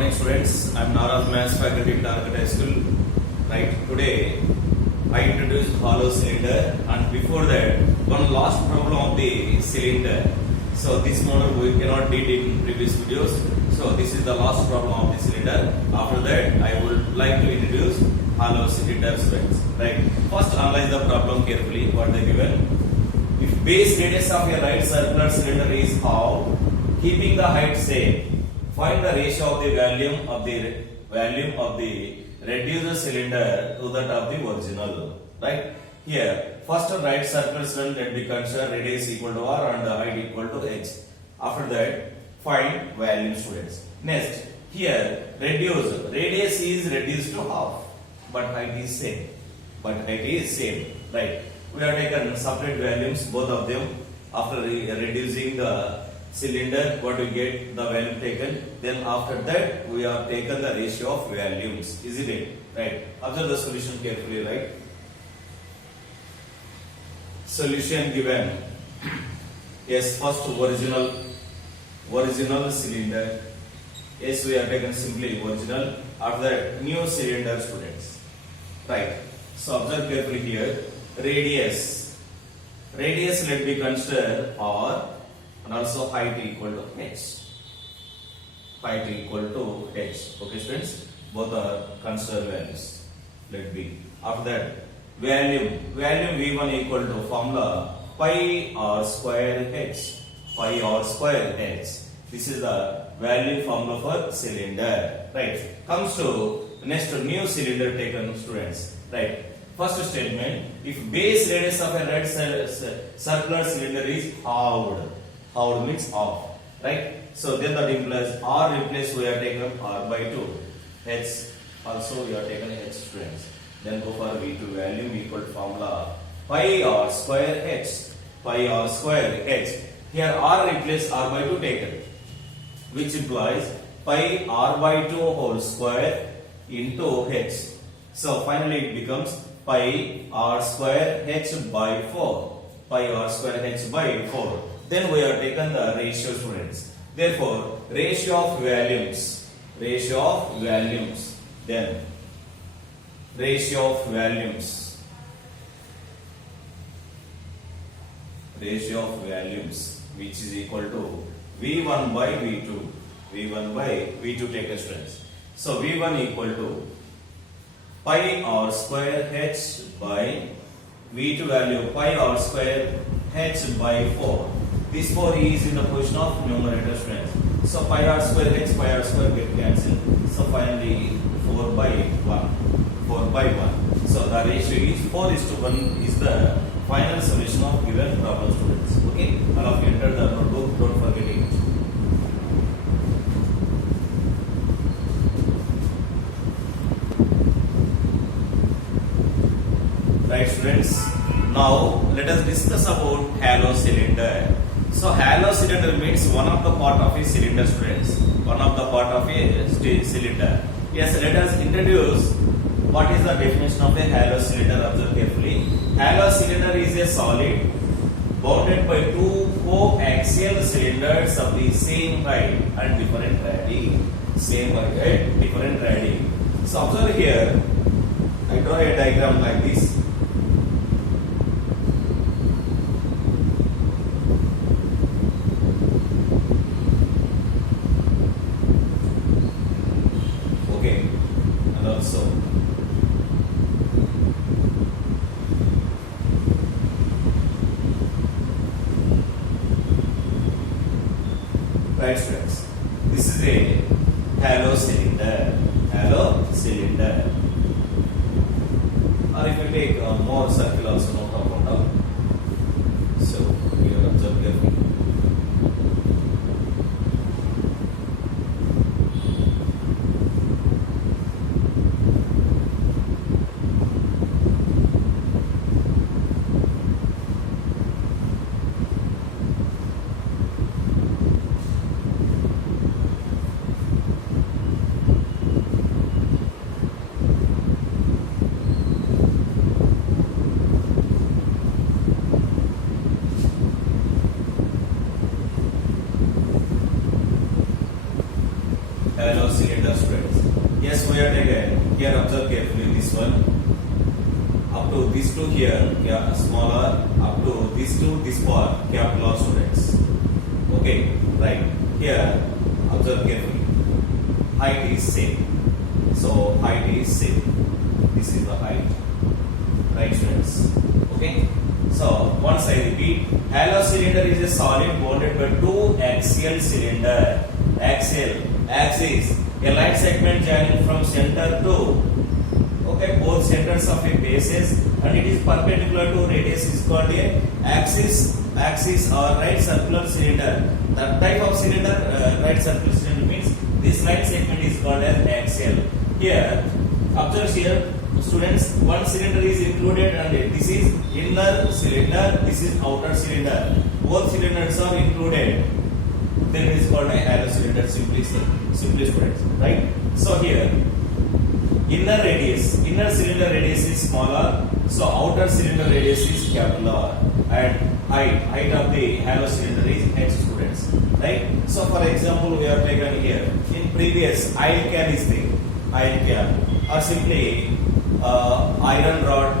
morning students, I am Naraz Maths faculty at Target High School. Right, today I introduced hollow cylinder, and before that one last problem of the cylinder. So this model we cannot did in previous videos. So this is the last problem of the cylinder. After that I would like to introduce hollow cylinder students. Right, first analyze the problem carefully what they given. If base radius of a right circular cylinder is how, keeping the height same, find the ratio of the volume of the reduced cylinder to that of the original. Right? Here, first right circular cylinder let be considered radius equal to r and the height equal to h. After that, find volume students. Next, here radius is reduced to half, but height is same. Right? We have taken separate volumes, both of them. After reducing the cylinder, what we get the value taken. Then after that, we have taken the ratio of volumes, isn't it? Right? Observe the solution carefully. Right? Solution given. Yes, first original cylinder. Yes, we have taken simply original. After that, new cylinder students. Right? So observe carefully here. Radius let be considered r, and also height equal to h. Okay students, both are considered values. Let be. After that, volume v1 equal to formula pi r square h. This is the volume formula for cylinder. Right? Comes to next new cylinder taken students. Right? First statement, if base radius of a right circular cylinder is halved means half, right? So then that implies r replace we have taken r by 2, h also we have taken h students. Then go for v2 volume equal to formula pi r square h. Here r replace r by 2 taken, which implies pi r by 2 whole square into h. So finally it becomes pi r square h by 4. Then we have taken the ratio students. Therefore, ratio of volumes. Then ratio of volumes, which is equal to v1 by v2 taken students. So v1 equal to pi r square h by v2 value pi r square h by 4. This 4 is in the position of numerator students. So pi r square get cancelled. So finally 4 by 1. So the ratio is 4:1 is the final solution of given problem students. Okay, all of you enter the notebook, don't forget it. Right students, now let us discuss about hollow cylinder. So hollow cylinder means one of the part of a cylinder students. Yes, let us introduce what is the definition of a hollow cylinder. Observe carefully. Hollow cylinder is a solid bounded by two coaxial cylinders of the same height and different radii. So observe here, I draw a diagram like this. Okay, and also right friends, this is a hollow cylinder. Or if you take more circle also, no problem. So here observe carefully. hollow cylinder cylinder students. Yes, we are taken. Here observe carefully this one. Up to these two here, smaller. Up to these two, this part, capital students. Okay, right. Here, observe carefully. Height is same. So height is same. This is the height. Right, students. Okay. So once I repeat, hollow cylinder is a solid bonded by two axial cylinder. Axis, a line segment joining from center to both centers of a bases, and it is perpendicular to radius is called a axis or right circular cylinder. The type of cylinder right circular cylinder means this line segment is called as axial. Here, observe here, students, one cylinder is included and this is inner cylinder, this is outer cylinder. Both cylinders are included. Then it is called a hollow cylinder, simply students, right? So here, inner cylinder radius is smaller, so outer cylinder radius is capital R, and height of the hollow cylinder is h, students, right? So for example, we have taken here in previous oil can is the oil can, or simply iron rod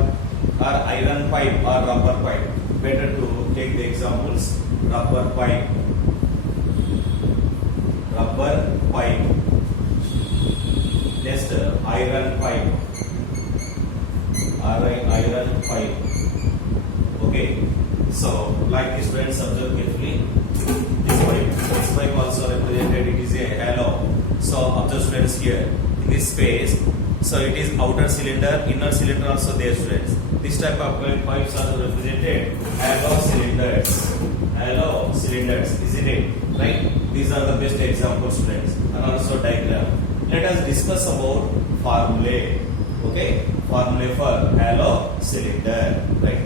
or iron pipe or rubber pipe. Better to take the examples: rubber pipe, next iron pipe, iron pipe. Okay, so like this, friends, observe carefully. This pipe also represented, it is a hollow. So observe, friends, here in this space. So it is outer cylinder, inner cylinder also there, students. This type of pipes are represented hollow cylinders, isn't it? Right? These are the best examples, students, and also diagram. Let us discuss about formulae. Okay, formulae for hollow cylinder, right?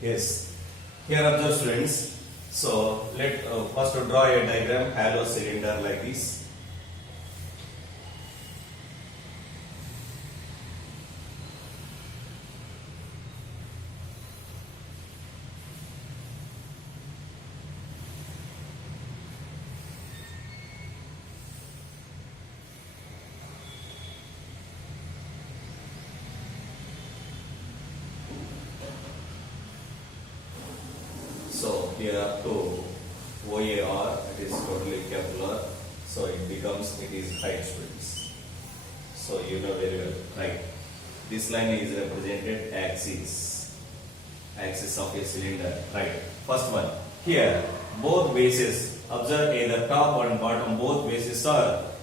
Yes. Here observe, students. So let first draw a diagram hollow cylinder like this. So here up to OAR, it is totally capital. So it is height, students. So you know very well, right? This line is represented axis of a cylinder, right? First one, here both bases, observe either top and bottom, both bases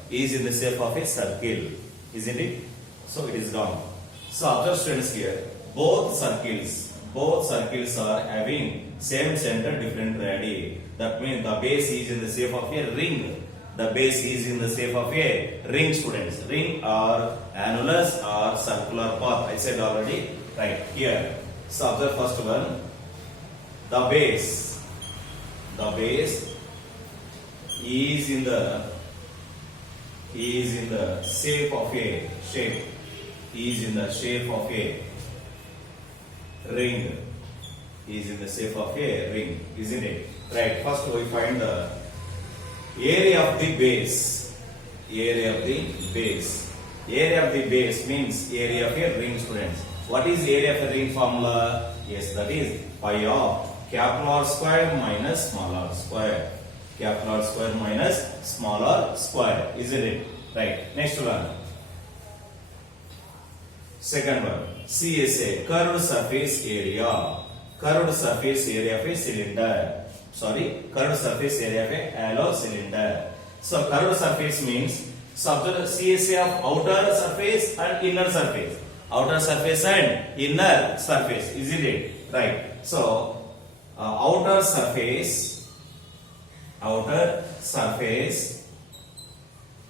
is in the shape of a circle, isn't it? So it is down. So observe, students, here both circles are having same center, different radii. That means the base is in the shape of a ring. The base is in the shape of a ring, students. Ring or annulus or circular path. I said already, right here. So observe first one. The base is in the shape of a ring. Is in the shape of a ring, isn't it? Right. First we find the area of the base. Area of the base means area of a ring, students. What is area of a ring formula? Yes, that is pi of capital R square minus small r square. Capital R square minus small r square, isn't it? Right. Next one. Second one. CSA, curved surface area. Curved surface area of a cylinder. Curved surface area of a hollow cylinder. So curved surface means CSA of outer surface and inner surface. Outer surface and inner surface, isn't it? Right. So outer surface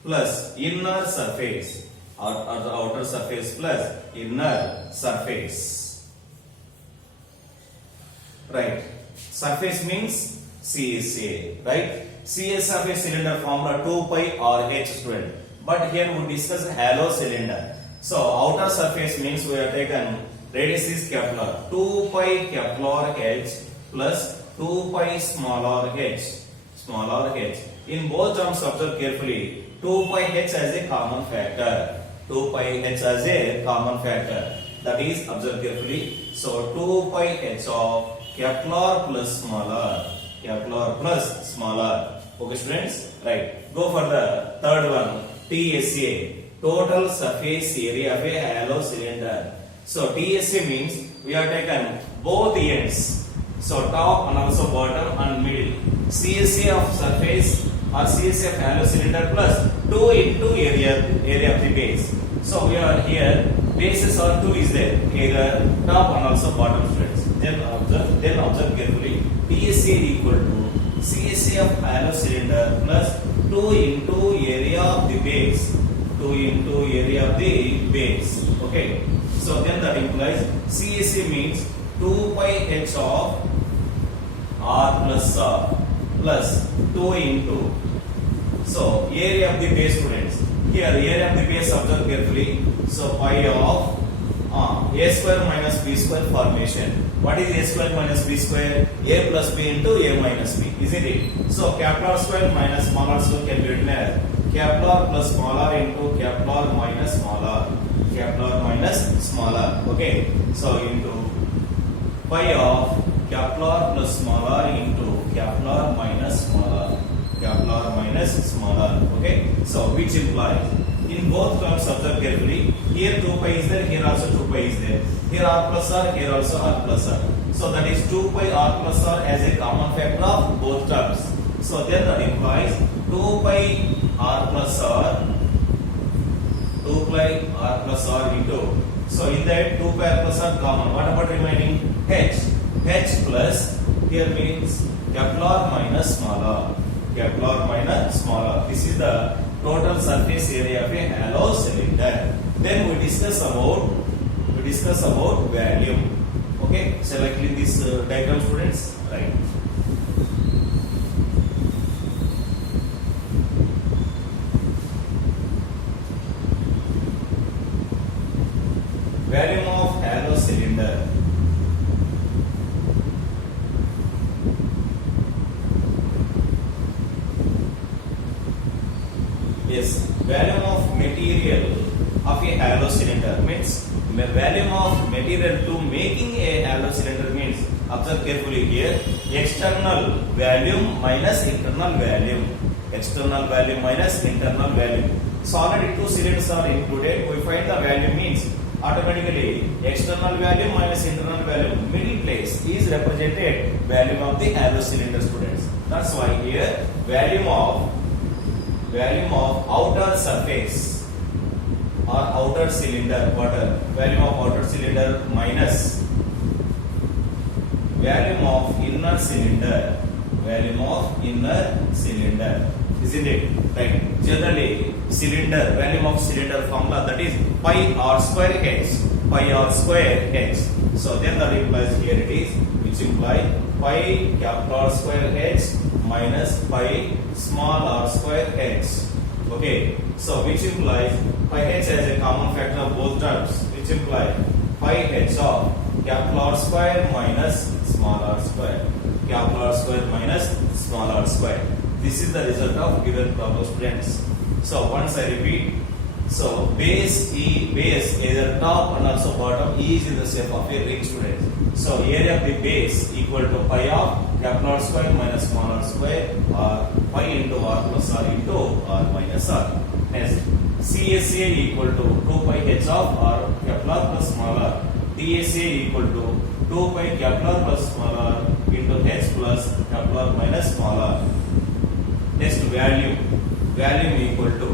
plus inner surface, or the outer surface plus inner surface. Right. Surface means CSA, right? CS of a cylinder formula 2 pi RH, student. But here we discuss hollow cylinder. So outer surface means we have taken radius is capital R, 2 pi capital R H plus 2 pi smaller h. In both terms, observe carefully. 2 pi h as a common factor. 2 pi h as a common factor. That is, observe carefully. So 2 pi h of Kepler plus smaller. Kepler plus smaller. Okay, students? Right. Go for the third one. TSA. Total surface area of a hollow cylinder. So TSA means we have taken both ends. So top and also bottom and middle. CSA of surface or CSA of hollow cylinder plus 2 into area of the base. So we are here, bases are 2 is there, either top and also bottom, students. Then observe carefully. TSA equal to CSA of hollow cylinder plus 2 into area of the base. 2 into area of the base. Okay. So then that implies CSA means 2 pi h of R plus R plus 2 into. So area of the base, students. Here area of the base, observe carefully. So pi of a square minus b square formation. What is a square minus b square? A plus b into a minus b, isn't it? So Kepler square minus smaller square can be written as Kepler plus smaller into Kepler minus smaller. Kepler minus smaller. Okay. So into pi of Kepler plus smaller into Kepler minus smaller. Kepler minus smaller. Okay. So which implies in both terms, observe carefully. Here 2 pi is there, here also 2 pi is there. Here r plus r, here also r plus r. So that is 2 pi r plus r as a common factor of both terms. So then that implies 2 pi r plus r, 2 pi r plus r into. So in that 2 pi r plus r common. What about remaining? H. H plus here means Kepler minus smaller. Kepler minus smaller. This is the total surface area of a hollow cylinder. Then we discuss about volume. Okay, shall I clean this diagram, students? Right. Volume of hollow cylinder. Yes, volume of material of a hollow cylinder means volume of material to making a hollow cylinder means, observe carefully here, external volume minus internal volume. External volume minus internal volume. So already 2 cylinders are included. We find the value means automatically external volume minus internal volume. Middle place is represented volume of the hollow cylinder, students. That's why here volume of outer surface or outer cylinder, volume of outer cylinder minus volume of inner cylinder, isn't it? Right. Generally cylinder, volume of cylinder formula, that is pi r square h. So then that implies here it is, which implies pi capital R square h minus pi small r square h. Okay, so which implies pi h as a common factor of both terms, which implies pi h of capital R square minus small r square. Capital R square minus small r square. This is the result of given problem, students. So once I repeat, so base either top and also bottom is in the shape of a ring, students. So area of the base equal to pi of capital R square minus small r square, or pi into r plus r into r minus r. Next, CSA equal to 2 pi h of r capital R plus small r. TSA equal to 2 pi capital R plus small r into h plus capital R minus small r. Next, volume equal to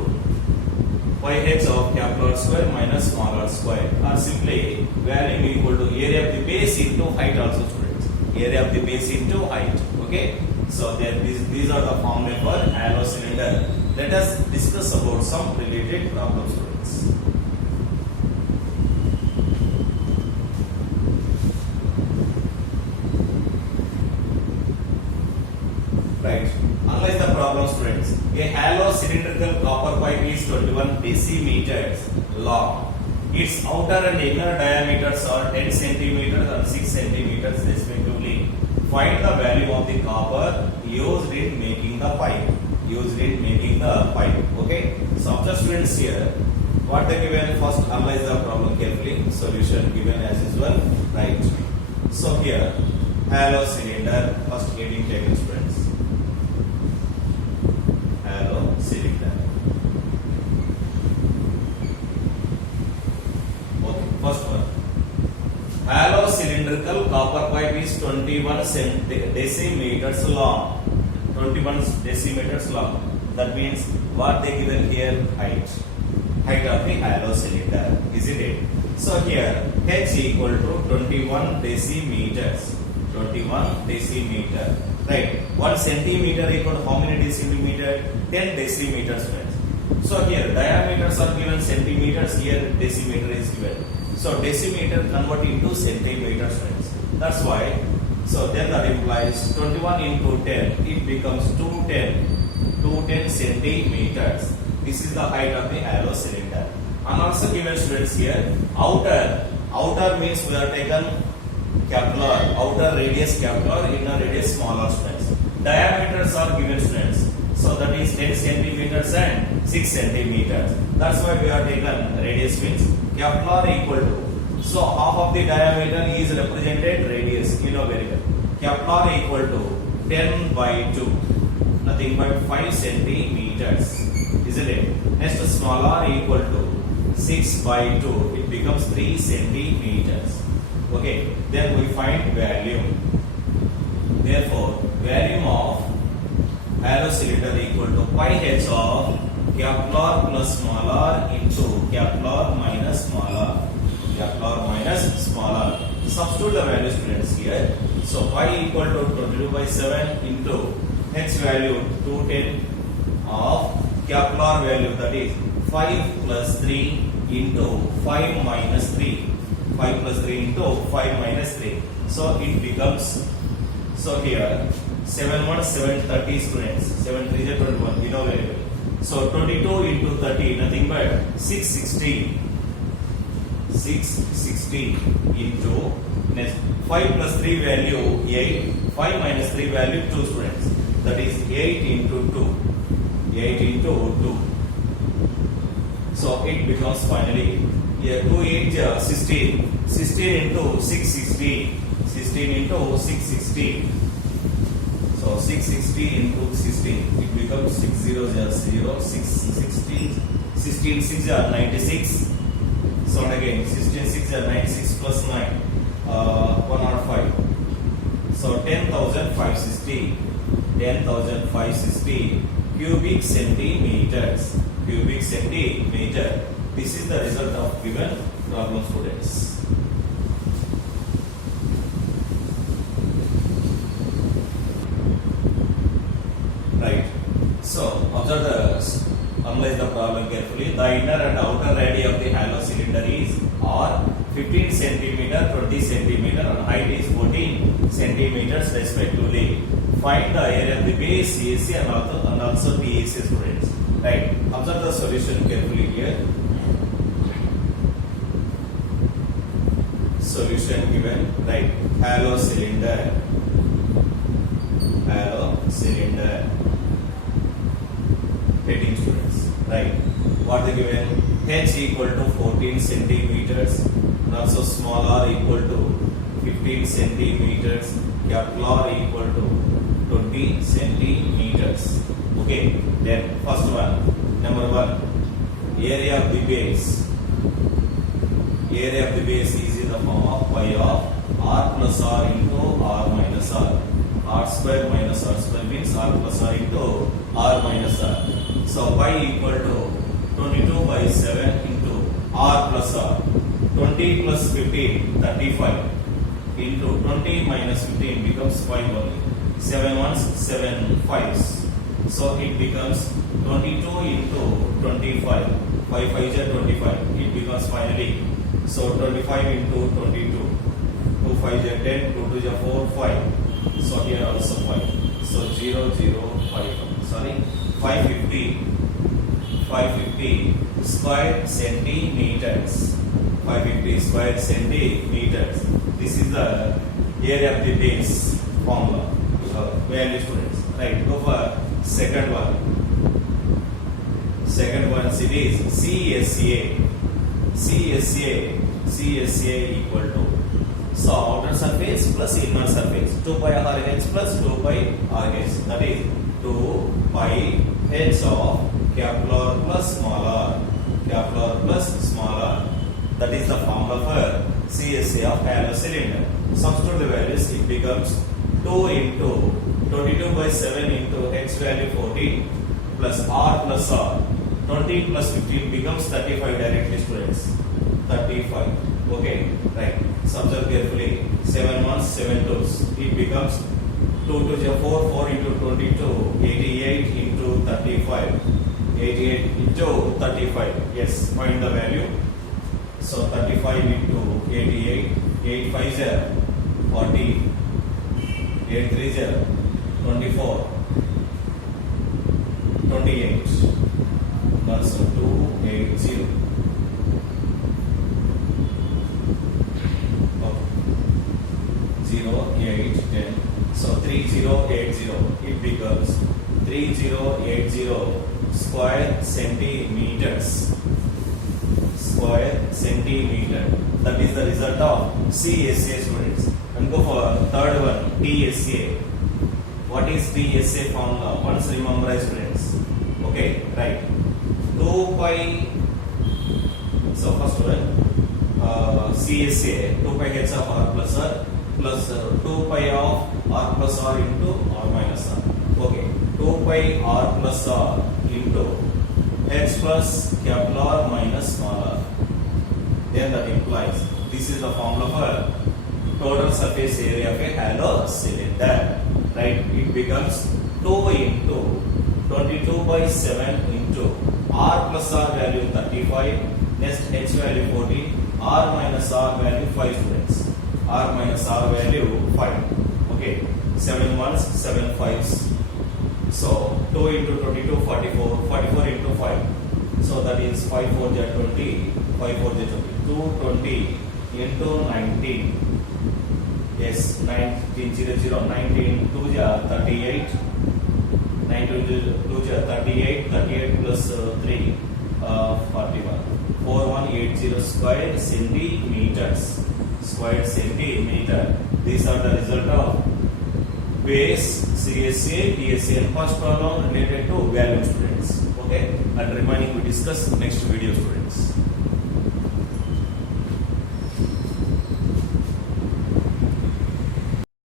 pi h of capital R square minus small r square, or simply volume equal to area of the base into height also, students. Area of the base into height. Okay. So then these are the formula for hollow cylinder. Let us discuss about some related problems, students. Right. Analyze the problem, students. A hollow cylindrical copper pipe is 21 decimeters long. Its outer and inner diameters are 10 centimeters and 6 centimeters respectively. Find the value of the copper used in making the pipe. Used in making the pipe. Okay. So after students here, what they given? First analyze the problem carefully. Solution given as usual. Right. So here, hollow cylinder. First heading taken students. Hollow cylinder. Okay. First one. Hollow cylindrical copper pipe is 21 decimeters long. 21 decimeters long. That means what they given here? Height. Height of the hollow cylinder. Isn't it? So here h equal to 21 decimeters. 21 decimeter. Right. 1 centimeter equal to how many decimeter? 10 decimeters. So here diameters are given centimeters. Here decimeter is given. So decimeter convert into centimeters. That's why. So then that implies 21 into 10. It becomes 210 centimeters. This is the height of the hollow cylinder. And also given students here, outer means we are taken capillary, outer radius capillary, inner radius smaller students. Diameters are given students. So that is 10 centimeters and 6 centimeters. That's why we are taken radius means capillary equal to. So half of the diameter is represented radius. You know very well. Capillary equal to 10 by 2. Nothing but 5 centimeters. Isn't it? Next smaller equal to 6 by 2. It becomes 3 centimeters. Okay. Then we find volume. Therefore, volume of hollow cylinder equal to pi h of capillary plus smaller into capillary minus smaller. Capillary minus smaller. Substitute the value students here. So pi equal to 22 by 7 into h value 210 of capillary value, that is 5 plus 3 into 5 minus 3. 5 plus 3 into 5 minus 3. So it becomes, so here 7 1 7 30 students. 7 3 is 21. You know very well. So 22 into 30, nothing but 660. 660 into next 5 plus 3 value 8. 5 minus 3 value 2 students. That is 8 into 2. 8 into 2. So it becomes finally here 2 8 16. 16 into 660. 16 into 660. So 660 into 16. It becomes 6 0 0 6 16. 16 6 are 96. So again 16 6 are 96 plus 9. 105. So 10,560. 10,560 cubic centimeters. Cubic centimeter. This is the result of given problem, students. Right. So observe analyze the problem carefully. The inner and outer radius of the hollow cylinder is R 15 centimeter, 20 centimeter, and height is 14 centimeters respectively. Find the area of the base AC and also PAC, students. Right. Observe the solution carefully here. Solution given. Right. Hollow cylinder. Hollow cylinder. Heading, students. Right. What they given? H equal to 14 centimeters. And also small r equal to 15 centimeters. Capital R equal to 20 centimeters. Okay. Then first one. Number 1. Area of the base. Area of the base is in the form of pi of r plus r into r minus r. R square minus r square means r plus r into r minus r. So pi equal to 22 by 7 into r plus r. 20 plus 15, 35 into 20 minus 15 becomes 5 only. 7 ones, 7 fives. So it becomes 22 into 25. 5 5 is 25. It becomes finally. So 25 into 22. 2 5 is 10, 2 2 is 4, 5. So here also 5. So 0 0 5. Sorry, 550 square centimeters. 550 square centimeters. This is the area of the base. formula value students, right? Go for second one. Second one it is CSA equal to, so outer surface plus inner surface, 2 pi RH plus 2 pi RH, that is 2 pi h of capital R plus small r, that is the formula for CSA of hollow cylinder. Substitute the values, it becomes 2 into 22 by 7 into h value 14 plus r plus r, 20 plus 15 becomes 35 directly students, 35. Okay, right. Observe carefully. 7 ones, 7 twos. It becomes 2 to 4, 4 into 22, 88 into 35. 88 into 35. Yes, find the value. So 35 into 88. 8 5 0, 40. 8 3 0, 24. 28. That's 280. 0, 8, 10. So 3080. It becomes 3080 square centimeters. That is the result of CSA students. And go for third one, TSA. What is TSA formula? Once remember students. Okay, right. 2 pi. So first one, CSA 2 pi h of r plus r plus 2 pi of r plus r into r minus r. Okay, 2 pi r plus r into h plus capital R minus small r. Then that implies this is the formula for total surface area of a hollow cylinder. Right? It becomes 2 into 22 by 7 into r plus r value 35, next h value 40, r minus r value 5 students. R minus r value 5. Okay, 7 ones, 7 fives. So 2 into 22, 44, 44 into 5. So that is 5 4 j 20, 5 4 j 20. 220 into 19. Yes, 19 0 0, 19 2 j 38. 9 2 j 38, 38 plus 3, 41. 4180 square centimeters. These are the result of base, CSA, TSA, and first problem related to value students. Okay, and remaining we discuss next video students.